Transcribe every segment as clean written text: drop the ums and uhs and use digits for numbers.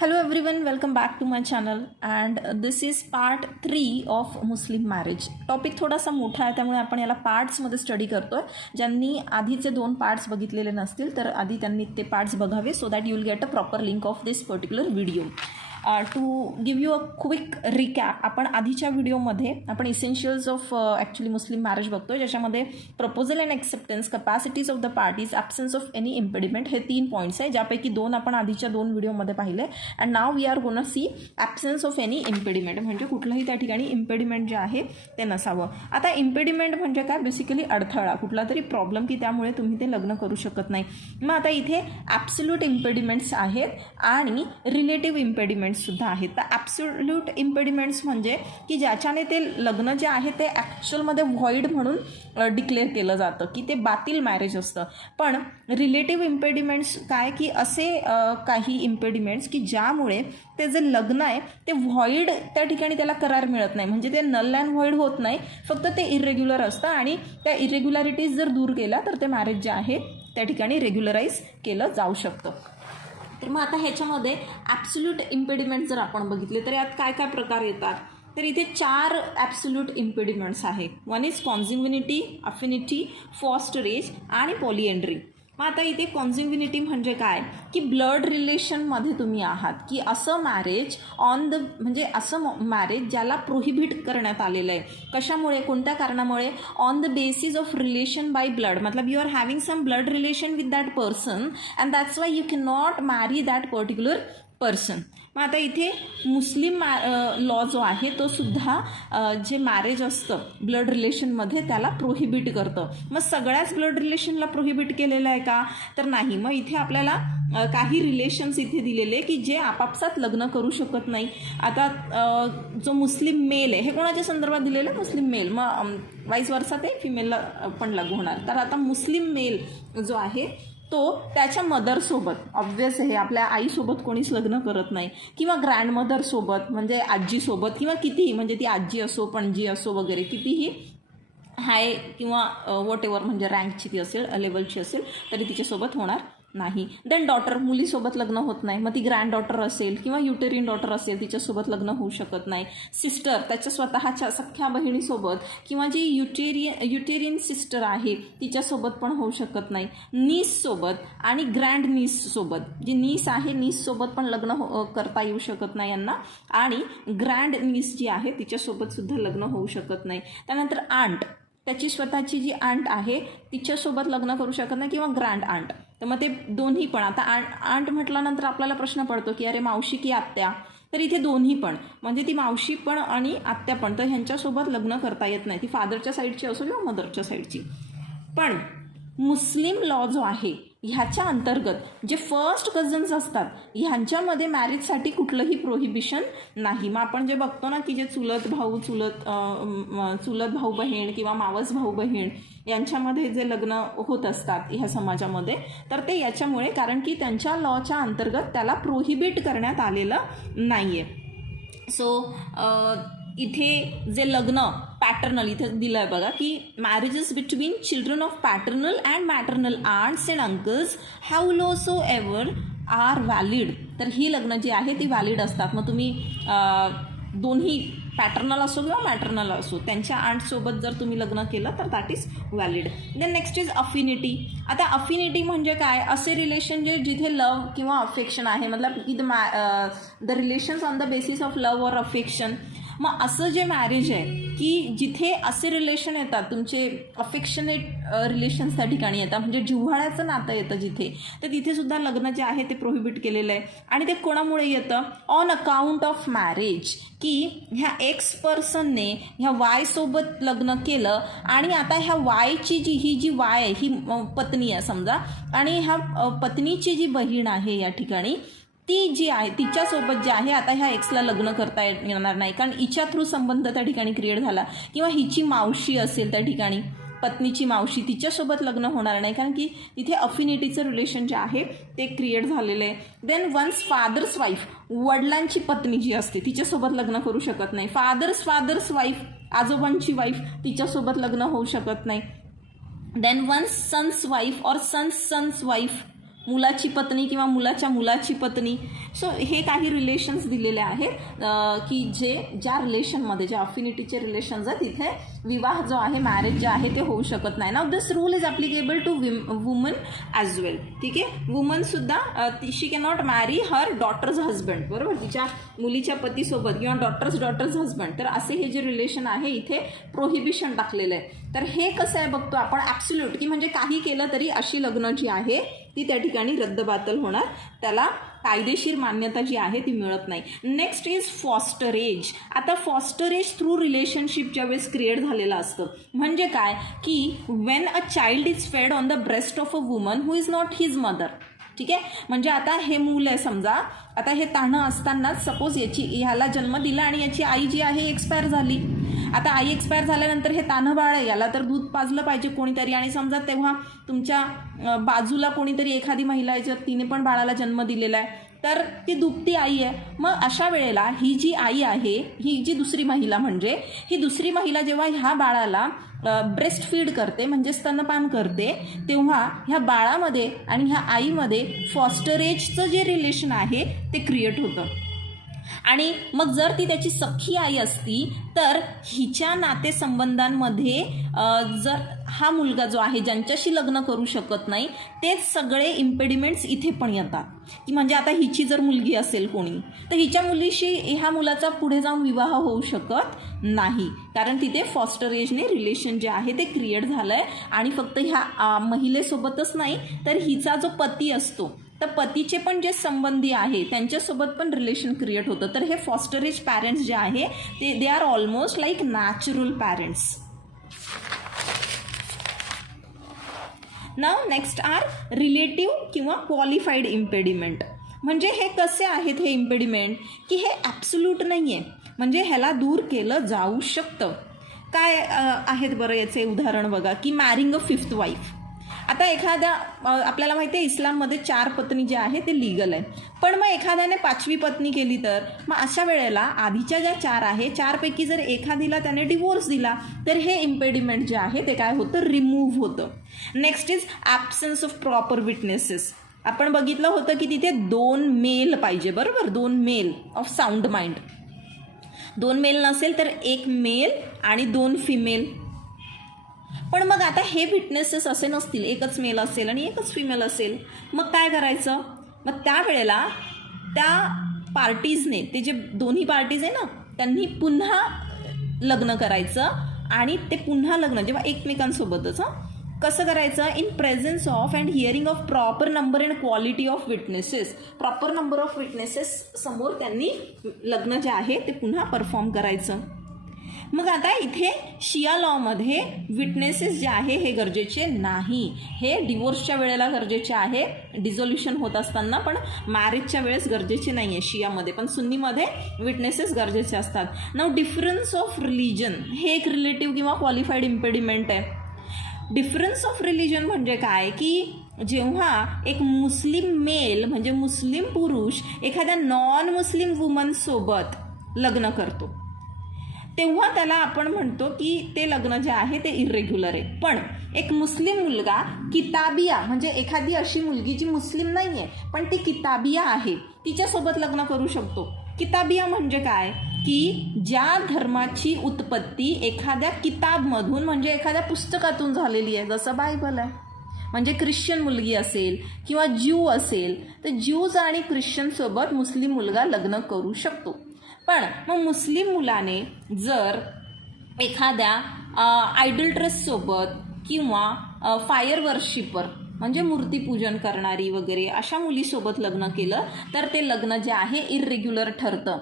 Hello everyone, welcome back to my channel and this is part 3 of Muslim marriage. Topic थोडासा मोठा आहे त्यामुळे आपण याला पार्ट्समध्ये स्टडी करतोय. ज्यांनी आधीचे 2 पार्ट्स बघितलेले नसतील तर आधी त्यांनी ते पार्ट्स बघावे so that you will get a proper link of this particular video. To give you a quick recap, आपण आधीच्या व्हिडिओमध्ये आपण essentials of actually Muslim marriage बघतोय, ज्याच्यामध्ये proposal and acceptance, capacities of the parties, absence of any impediment, हे 3 points आहे, ज्यापैकी 2 आपण आधीच्या 2 व्हिडिओमध्ये पाहिले. And now we are gonna see absence of any impediment, म्हणजे कुठलंही त्या ठिकाणी इम्पेडिमेंट जे आहे ते नसावं. आता इम्पेडिमेंट म्हणजे काय? बेसिकली अडथळा, कुठला तरी प्रॉब्लेम की त्यामुळे तुम्ही ते लग्न करू शकत नाही. मग आता इथे ॲब्सोल्यूट इम्पेडिमेंट्स आहेत आणि रिलेटिव्ह इम्पेडिमेंट सुद्धा आहेत. तर ॲब्सोल्यूट इम्पेडिमेंट्स म्हणजे की ज्याच्याने ते लग्न जे आहे ते ॲक्च्युअलमध्ये व्हॉइड म्हणून डिक्लेअर केलं जातं, की ते बातिल मॅरेज असतं. पण रिलेटिव्ह इम्पेडिमेंट्स काय, की असे काही इम्पेडिमेंट्स की ज्यामुळे ते जे लग्न आहे ते व्हॉइड त्या ठिकाणी त्याला करार मिळत नाही, म्हणजे ते नल अँड व्हॉइड होत नाही, फक्त ते इरेग्युलर असतं आणि त्या इरेग्युलॅरिटीज जर दूर केल्या तर ते मॅरेज जे आहे त्या ठिकाणी रेग्युलराईज केलं जाऊ शकतं. तर मग आता ह्याच्यामध्ये ॲब्सोल्यूट इम्पेडिमेंट जर आपण बघितले तर यात काय काय प्रकार येतात, तर इथे 4 ॲब्सोल्यूट इम्पेडिमेंट्स आहे. One is consanguinity, affinity, foster age आणि पॉलिएंड्री. मग आता इथे कॉन्झिंग्युनिटी म्हणजे काय, की ब्लड रिलेशनमध्ये तुम्ही आहात, की असं मॅरेज म्हणजे असं मॅरेज ज्याला प्रोहिबिट करण्यात आलेलं आहे. कशामुळे, कोणत्या कारणामुळे? On the basis of relation by blood, मतलब you are having some blood relation with that person and that's why you can not marry that particular person. मग आता इथे मुस्लिम लॉ जो आहे तो सुद्धा जे मॅरेज असतं ब्लड रिलेशनमध्ये त्याला प्रोहिबिट करतं. मग सगळ्याच ब्लड रिलेशनला प्रोहिबिट केलेलं आहे का, तर नाही. मग इथे आपल्याला काही रिलेशन्स इथे दिलेले की जे आपापसात लग्न करू शकत नाही. आता जो मुस्लिम मेल आहे हे कोणाच्या संदर्भात दिलेलं? मुस्लिम मेल. मग वाईस वर्सा ते फिमेलला पण लागू होणार. तर आता मुस्लिम मेल जो आहे तो त्याच्या मदरसोबत, ऑब्व्हियस हे आपल्या आईसोबत कोणीच लग्न करत नाही, किंवा ग्रँडमदरसोबत म्हणजे आजीसोबत, किंवा कितीही, म्हणजे ती आजी असो, पणजी असो वगैरे, कितीही हाय किंवा वॉट एव्हर म्हणजे रँकची ती असेल, लेवलची असेल, तरी तिच्यासोबत होणार नाही. देन डॉटर, मुलीसोबत लग्न होत नाही, मग ती ग्रँड डॉटर असेल किंवा युटेरिन डॉटर असेल तिच्यासोबत लग्न होऊ शकत नाही. सिस्टर, त्याच्या स्वतःच्या सख्ख्या बहिणीसोबत किंवा जी युटेरियन सिस्टर आहे तिच्यासोबत पण होऊ शकत नाही. नीससोबत आणि ग्रँड नीससोबत, जी नीस आहे नीससोबत पण लग्न करता येऊ शकत नाही यांना, आणि ग्रँड नीस जी आहे तिच्यासोबत सुद्धा लग्न होऊ शकत नाही. त्यानंतर आंट, त्याची स्वतःची जी आंट आहे तिच्यासोबत लग्न करू शकत नाही, किंवा ग्रँड आंट. तर मग ते दोन्ही पण, आता आंट म्हटल्यानंतर आपल्याला प्रश्न पडतो की अरे मावशी की आत्या, तर इथे दोन्ही पण, म्हणजे ती मावशी पण आणि आत्या पण, तर ह्यांच्यासोबत लग्न करता येत नाही, ती फादरच्या साईडची असो किंवा मदरच्या साईडची. पण मुस्लिम लॉ जो आहे ह्याच्या अंतर्गत जे फर्स्ट कझन्स असतात ह्यांच्यामध्ये मॅरेजसाठी कुठलंही प्रोहिबिशन नाही. मग आपण जे बघतो ना की जे चुलत भाऊ बहीण किंवा मावस भाऊ बहीण यांच्यामध्ये जे लग्न होत असतात ह्या समाजामध्ये, तर ते याच्यामुळे, कारण की त्यांच्या लॉच्या अंतर्गत त्याला प्रोहिबिट करण्यात आलेलं नाही आहे. सो इथे जे लग्न पॅटर्नल इथे दिलं आहे बघा, की marriages between children of paternal and maternal aunts and uncles howsoever are valid. तर ही लग्न जी आहे ती व्हॅलिड असतात. मग तुम्ही दोन्ही पॅटर्नल असो किंवा मॅटर्नल असो त्यांच्या आंटसोबत जर तुम्ही लग्न केलं तर that is valid. Then next is affinity. आता अफिनिटी म्हणजे काय? असे रिलेशन जे जिथे लव किंवा अफेक्शन आहे, मतलब की the relations on the basis of love और अफेक्शन. मग असं जे मॅरेज आहे की जिथे असे रिलेशन येतात, तुमचे अफेक्शनेट रिलेशन्स त्या ठिकाणी येतात, म्हणजे जिव्हाळ्याचं नातं येतं जिथे, तर तिथे सुद्धा लग्न जे आहे ते प्रोहिबिट केलेलं आहे. आणि ते कोणामुळे येतं? ऑन अकाउंट ऑफ मॅरेज, की ह्या एक्स पर्सनने ह्या वायसोबत लग्न केलं आणि आता ह्या वायची ही जी वाय आहे ही पत्नी आहे समजा, आणि ह्या पत्नीची जी बहीण आहे या ठिकाणी ती जी आहे तिच्यासोबत जे आहे आता ह्या एक्सला लग्न करता येणार नाही, कारण हिच्या थ्रू संबंध त्या ठिकाणी क्रिएट झाला, किंवा हिची मावशी असेल त्या ठिकाणी, पत्नीची मावशी, तिच्यासोबत लग्न होणार नाही, कारण की तिथे अफिनिटीचं रिलेशन जे आहे ते क्रिएट झालेलं आहे. देन वन्स फादर्स वाईफ, वडिलांची पत्नी जी असते तिच्यासोबत लग्न करू शकत नाही. फादर्स वाईफ, आजोबांची वाईफ, तिच्यासोबत लग्न होऊ शकत नाही. देन वन्स सन्स वाईफ और सन्स वाईफ, मुलाची पत्नी किंवा मुलाच्या मुलाची पत्नी. सो हे काही रिलेशन्स दिलेले आहेत की ज्या रिलेशनमध्ये ज्या अफिनिटीचे रिलेशन्स आहेत तिथे विवाह जो आहे, मॅरेज जे आहे ते होऊ शकत नाही. Now this rule is applicable to woman as well. ठीक आहे, वुमनसुद्धा शी कॅन नॉट मॅरी हर डॉटर्स हजबंड, बरोबर, तिच्या मुलीच्या पतीसोबत किंवा डॉटर्स हजबंड. तर असे हे जे रिलेशन आहे इथे प्रोहिबिशन टाकलेलं आहे. तर हे कसं आहे बघतो आपण, ॲब्सोल्यूट की म्हणजे काही केलं तरी अशी लग्न जी आहे ती त्या ठिकाणी रद्दबातल होणार, त्याला कायदेशीर मान्यता जी आहे ती मिळत नाही. Next is fosterage. आता फॉस्टरेज थ्रू रिलेशनशिप ज्यावेळेस क्रिएट झालेलं असतं, म्हणजे काय की when a child is fed on the breast of a woman who is not his mother. ठीक आहे, म्हणजे आता हे मूल आहे समजा, आता हे तान्हं असतानाच सपोज ह्याला जन्म दिला आणि याची आई जी आहे एक्सपायर झाली. आता आई एक्सपायर झाल्यानंतर हे तान्हं बाळ आहे, याला तर दूध पाजलं पाहिजे कोणीतरी, आणि समजा तेव्हा तुमच्या बाजूला कोणीतरी एखादी महिला आहे तिने पण बाळाला जन्म दिलेला आहे, तर ती दुभती आई आहे. मग अशा वेळेला ही जी आई आहे, ही जी दुसरी महिला म्हणजे ही दुसरी महिला जेव्हा ह्या बाळाला ब्रेस्ट फीड करते म्हणजे स्तनपान करते, तेव्हा ह्या बाळामध्ये आणि ह्या आईमध्ये फॉस्टरेजचं जे रिलेशन आहे ते क्रिएट होतं. आणि मग जर ती त्याची सख्खी आई असती तर हिच्या नातेसंबंधांमध्ये जर हा मुलगा जो आहे ज्यांच्याशी लग्न करू शकत नाही तेच सगळे इम्पेडिमेंट्स इथे पण येतात. की म्हणजे आता हिची जर मुलगी असेल कोणी तर हिच्या मुलीशी ह्या मुलाचा पुढे जाऊन विवाह होऊ शकत नाही, कारण तिथे फॉस्टरेजने रिलेशन जे आहे ते क्रिएट झालं आहे. आणि फक्त ह्या महिलेसोबतच नाही तर हिचा जो पती असतो तर पतीचे पण जे संबंधी आहे त्यांच्यासोबत पण रिलेशन क्रिएट होतं. तर हे फॉस्टरेज पॅरेंट्स जे आहे ते they are almost like natural parents. नाव नेक्स्ट आर रिलेटिव्ह किंवा क्वालिफाईड इम्पेडिमेंट. म्हणजे हे कसे आहेत हे इम्पेडिमेंट की हे ॲब्सोल्यूट नाही आहे, म्हणजे ह्याला दूर केलं जाऊ शकतं. काय आहेत बरं याचे उदाहरण बघा की मॅरिंग अ फिफ्थ वाईफ. आता एखाद्या आपल्याला माहिती आहे इस्लाममध्ये 4 पत्नी जे आहे ते लीगल आहे, पण मग एखाद्याने 5वी पत्नी केली तर मग अशा वेळेला आधीच्या ज्या 4 आहे 4पैकी जर एखादीला त्याने डिवोर्स दिला तर हे इम्पेडिमेंट जे आहे ते काय होतं, रिमूव्ह होतं. Next is absence of proper witnesses. आपण बघितलं होतं की तिथे 2 मेल पाहिजे, बरोबर, 2 male of sound mind. 2 male नसेल तर 1 मेल आणि 2 फिमेल. पण मग आता हे विटनेसेस असे नसतील, एकच मेल असेल आणि एकच फिमेल असेल, मग काय करायचं. मग त्यावेळेला त्या पार्टीजने, ते जे दोन्ही पार्टीज आहे ना त्यांनी पुन्हा लग्न करायचं. आणि ते पुन्हा लग्न जेव्हा एकमेकांसोबतच कसं करायचं, in presence of and hearing of proper number and quality of witnesses. Proper number of witnesses समोर त्यांनी लग्न जे आहे ते पुन्हा परफॉर्म करायचं. मग आता इथे शिया लॉमध्ये विटनेसेस जे आहे हे गरजेचे नाही, हे डिवोर्सच्या वेळेला गरजेचे आहे, डिझोल्युशन होत असताना, पण मॅरेजच्या वेळेस गरजेचे नाही आहे शियामध्ये. पण सुन्नीमध्ये विटनेसेस गरजेचे असतात. नाउ डिफरन्स ऑफ रिलिजन हे एक रिलेटिव्ह किंवा क्वालिफाईड इम्पेडिमेंट आहे. डिफरन्स ऑफ रिलिजन म्हणजे काय की जेव्हा एक मुस्लिम मेल म्हणजे मुस्लिम पुरुष एखाद्या नॉन मुस्लिम वुमनसोबत लग्न करतो तेव्हा त्याला आपण म्हणतो की ते लग्न जे आहे ते इर्रेग्युलर आहे. पण एक मुस्लिम मुलगा किताबिया म्हणजे एखादी अशी मुलगी जी मुस्लिम नाही आहे पण ती किताबिया आहे तिच्यासोबत लग्न करू शकतो. किताबिया म्हणजे काय की ज्या धर्माची उत्पत्ती एखाद्या किताबमधून म्हणजे एखाद्या पुस्तकातून झालेली आहे, जसं बायबल आहे. म्हणजे ख्रिश्चन मुलगी असेल किंवा ज्यू असेल तर ज्यूज आणि ख्रिश्चनसोबत मुस्लिम मुलगा लग्न करू शकतो. पण मग मुस्लिम मुलाने जर एखाद्या आयडल्ट्रेससोबत किंवा फायर वर्शिपर म्हणजे मूर्तीपूजन करणारी वगैरे अशा मुलीसोबत लग्न केलं तर ते लग्न जे आहे इर्रेग्युलर ठरतं.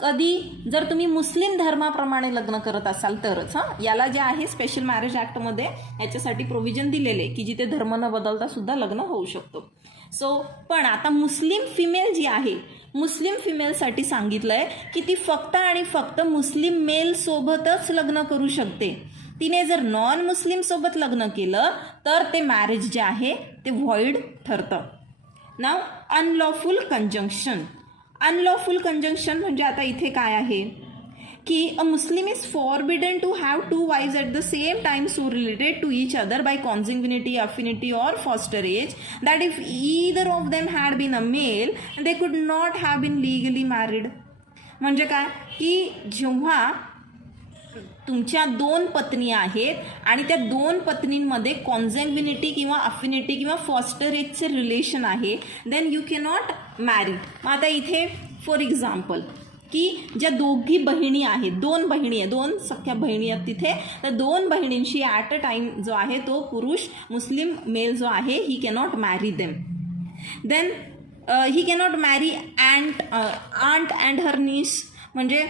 कधी जर तुम्ही मुस्लिम धर्माप्रमाणे लग्न करत असाल तरच. याला जे आहे स्पेशल मॅरेज ॲक्टमध्ये याच्यासाठी प्रोव्हिजन दिलेले की जिथे धर्म न बदलता सुद्धा लग्न होऊ शकतो. सो पण आता मुस्लिम फिमेल जी आहे मुस्लिम फिमेलसाठी सांगितलं आहे की ती फक्त आणि फक्त मुस्लिम मेलसोबतच लग्न करू शकते. तिने जर नॉन मुस्लिमसोबत लग्न केलं तर ते मॅरेज जे आहे ते व्हॉइड ठरतं. Now unlawful conjunction. Unlawful conjunction म्हणजे आता इथे काय आहे की a Muslim is forbidden to have 2 wives at the same time so related to each other by consanguinity, affinity or fosterage that if either of them had been a male they could not have been legally married. म्हणजे काय की जेव्हा तुमच्या 2 पत्नी आहेत आणि त्या 2 पत्नींमध्ये कॉन्झॅग्विनिटी किंवा अफिनिटी किंवा फॉस्टर एजचे रिलेशन आहे देन यू कॅनॉट मॅरी. मग आता इथे फॉर एक्झाम्पल की ज्या दोघी बहिणी आहेत, 2 बहिणी आहे, 2 सख्या बहिणी आहेत तिथे, तर 2 बहिणींशी ॲट अ टाईम जो आहे तो पुरुष मुस्लिम मेल जो आहे ही कॅनॉट मॅरी देम. देन ही कॅनॉट मॅरी आंट अँड हर नीस. म्हणजे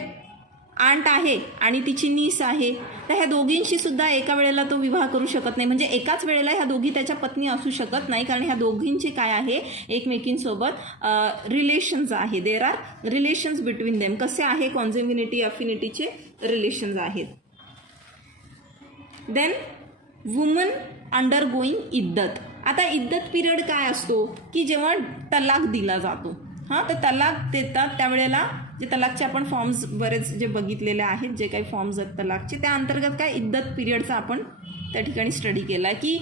आंट आहे आणि तिची नीस आहे, तर ह्या दोघींशी सुद्धा एका वेळेला तो विवाह करू शकत नाही. म्हणजे एकाच वेळेला ह्या दोघी त्याच्या पत्नी असू शकत नाही, कारण ह्या दोघींचे काय आहे एकमेकींसोबत रिलेशन्स आहे. There are relations between them. कसे आहे कॉन्झॅग्विनिटी अफिनिटीचे रिलेशन्स आहेत. देन वुमन अंडर गोईंग इद्दत. आता इद्दत पिरियड काय असतो की जेव्हा तलाक दिला जातो. तर तलाक देतात त्यावेळेला जे तलाकचे आपण फॉर्म्स बरेच जे बघितलेले आहेत, जे काही फॉर्म्स आहेत तलाकचे, त्या अंतर्गत काय इद्दत पिरियडचा आपण त्या ठिकाणी स्टडी केला की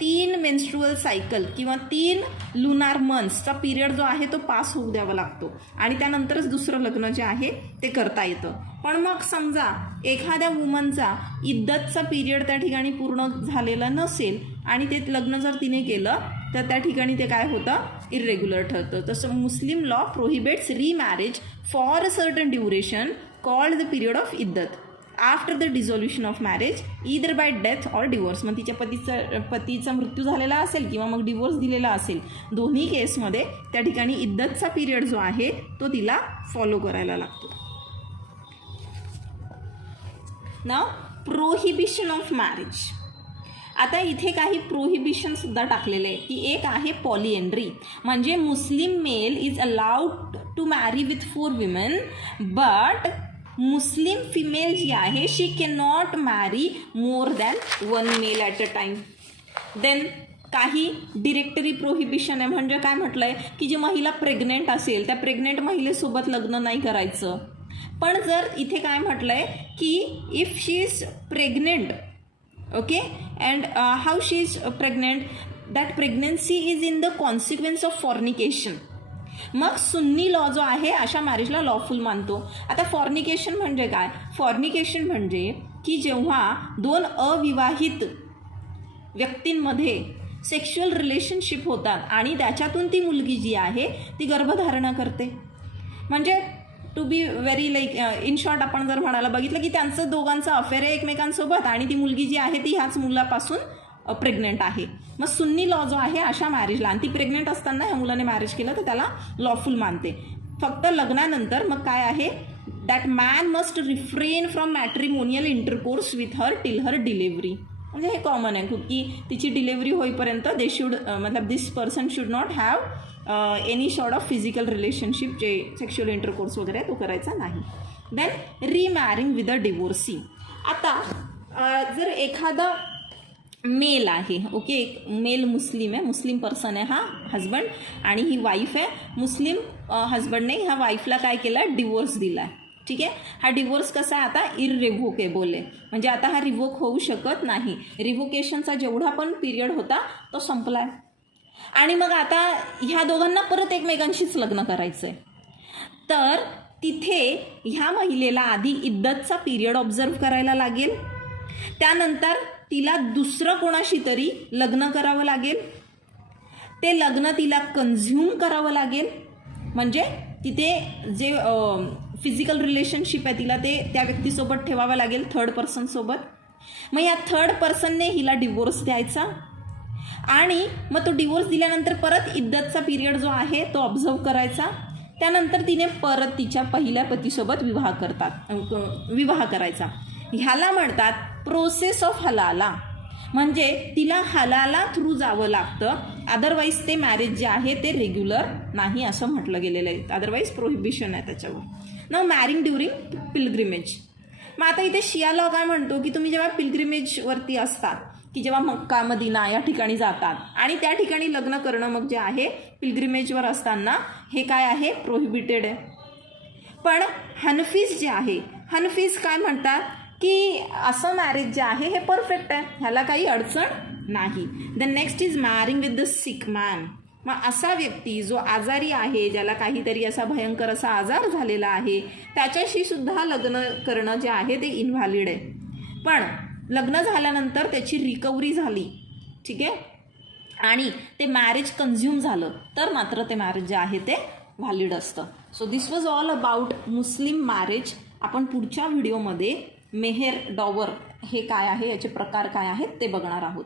3 मेन्स्ट्रुअल सायकल किंवा 3 लुनार मंथ्सचा पिरियड जो आहे तो पास होऊ द्यावा लागतो आणि त्यानंतरच दुसरं लग्न जे आहे ते करता येतं. पण मग समजा एखाद्या वुमनचा इद्दतचा पिरियड त्या ठिकाणी पूर्ण झालेला नसेल आणि ते लग्न जर तिने केलं तर त्या ठिकाणी ते काय होतं इरेग्युलर ठरतं. तसं Muslim law prohibits remarriage for a certain duration called the period of इद्दत after the dissolution of marriage either by death or divorce. मग तिच्या पतीचा मृत्यू झालेला असेल किंवा मग डिवोर्स दिलेला असेल, दोन्ही केसमध्ये त्या ठिकाणी इद्दतचा पिरियड जो आहे तो तिला फॉलो करायला लागतो. नाव प्रोहिबिशन ऑफ मॅरेज. आता इथे काही प्रोहिबिशन सुद्धा टाकलेले आहे की एक आहे पॉलिएंड्री. म्हणजे Muslim male is allowed to marry with 4 women but Muslim female जी आहे she can not marry more than 1 male at a time. Then काही डिरेक्टरी प्रोहिबिशन आहे. म्हणजे काय म्हटलं आहे की जी महिला प्रेग्नेंट असेल त्या प्रेग्नेंट महिलेसोबत लग्न नाही करायचं. पण जर इथे काय म्हटलं आहे की if she is pregnant okay and how she is pregnant, that pregnancy is in the consequence of fornication. मग सुन्नी लॉ जो आहे अशा मॅरेजला लॉफुल मानतो. आता फॉर्निकेशन म्हणजे काय? फॉर्निकेशन म्हणजे की जेव्हा 2 अविवाहित व्यक्तींमध्ये सेक्शुअल रिलेशनशिप होतात आणि त्याच्यातून ती मुलगी जी आहे ती गर्भधारणा करते. म्हणजे to be very in short आपण जर म्हणायला बघितलं की त्यांचं दोघांचं अफेअर आहे एकमेकांसोबत आणि ती मुलगी जी आहे ती ह्याच मुलापासून प्रेग्नेंट आहे. मग सुन्नी लॉ जो आहे अशा मॅरेजला, आणि ती प्रेग्नेंट असताना ह्या मुलाने मॅरेज केलं तर त्याला लॉफुल मानते. फक्त लग्नानंतर मग काय आहे that man must refrain from matrimonial intercourse with her till her delivery. म्हणजे हे कॉमन आहे खूप की तिची डिलिव्हरी होईपर्यंत दे शुड मतलब this person should not have any sort of physical relationship, जे सेक्शुअल इंटरकोर्स वगैरे तो करायचा नाही. Then remarrying with a divorcee. आता जर एखादा मेल आहे, ओके, एक मेल मुस्लिम आहे, मुस्लिम पर्सन आहे हा हजबंड, आणि ही वाईफ आहे. मुस्लिम हजबंडने ह्या वाईफला काय केलं डिवोर्स दिला आहे. ठीक आहे. हा डिवोर्स कसा आहे आता इररिव्होकेबल आहे. म्हणजे आता हा रिव्होक होऊ शकत नाही. रिव्होकेशनचा जेवढा पण पिरियड होता तो संपला आहे आणि मग आता ह्या दोघांना परत एकमेकांशीच लग्न करायचं आहे. तर तिथे ह्या महिलेला आधी इद्दतचा पिरियड ऑब्झर्व करायला लागेल, त्यानंतर तिला दुसरं कोणाशी तरी लग्न करावं लागेल, ते लग्न तिला कन्झ्युम करावं लागेल. म्हणजे तिथे जे फिजिकल रिलेशनशिप आहे तिला ते त्या व्यक्तीसोबत ठेवावं लागेल, थर्ड पर्सनसोबत. मग या थर्ड पर्सनने हिला डिवोर्स द्यायचा आणि मग तो डिवोर्स दिल्यानंतर परत इद्दतचा पिरियड जो आहे तो ऑब्झर्व करायचा. त्यानंतर तिने परत तिच्या पहिल्या पतीसोबत विवाह करायचा. ह्याला म्हणतात प्रोसेस ऑफ हलाला. म्हणजे तिला हलाला थ्रू जावं लागतं, अदरवाईज ते मॅरेज जे आहे ते रेग्युलर नाही असं म्हटलं गेलेलं आहे. अदरवाईज प्रोहिबिशन आहे त्याच्यावर. नाव मॅरिंग ड्युरिंग पिलग्रिमेज. मग आता इथे शिया लॉ काय म्हणतो की तुम्ही जेव्हा पिलग्रिमेजवरती असतात, की जेव्हा मक्का मदिना या ठिकाणी जातात आणि त्या ठिकाणी लग्न करणं मग जे आहे पिलग्रिमेजवर असताना हे काय आहे प्रोहिबिटेड आहे. पण हनफीज जे आहे हनफीज काय म्हणतात की असं मॅरेज जे आहे हे परफेक्ट आहे, ह्याला काही अडचण नाही. The next is marrying with the six man. मग असा व्यक्ती जो आजारी आहे, ज्याला काहीतरी असा भयंकर असा आजार झालेला आहे, त्याच्याशी सुद्धा लग्न करणं जे आहे ते इनव्हॅलिड आहे. पण लग्न झाल्यानंतर त्याची रिकव्हरी झाली, ठीक आहे, आणि ते मॅरेज कन्झ्युम झालं तर मात्र ते मॅरेज जे आहे ते व्हॅलिड असतं. So this was all about Muslim marriage. आपण पुढच्या व्हिडिओमध्ये मेहेर डॉवर हे काय आहे, याचे प्रकार काय आहेत ते बघणार आहोत.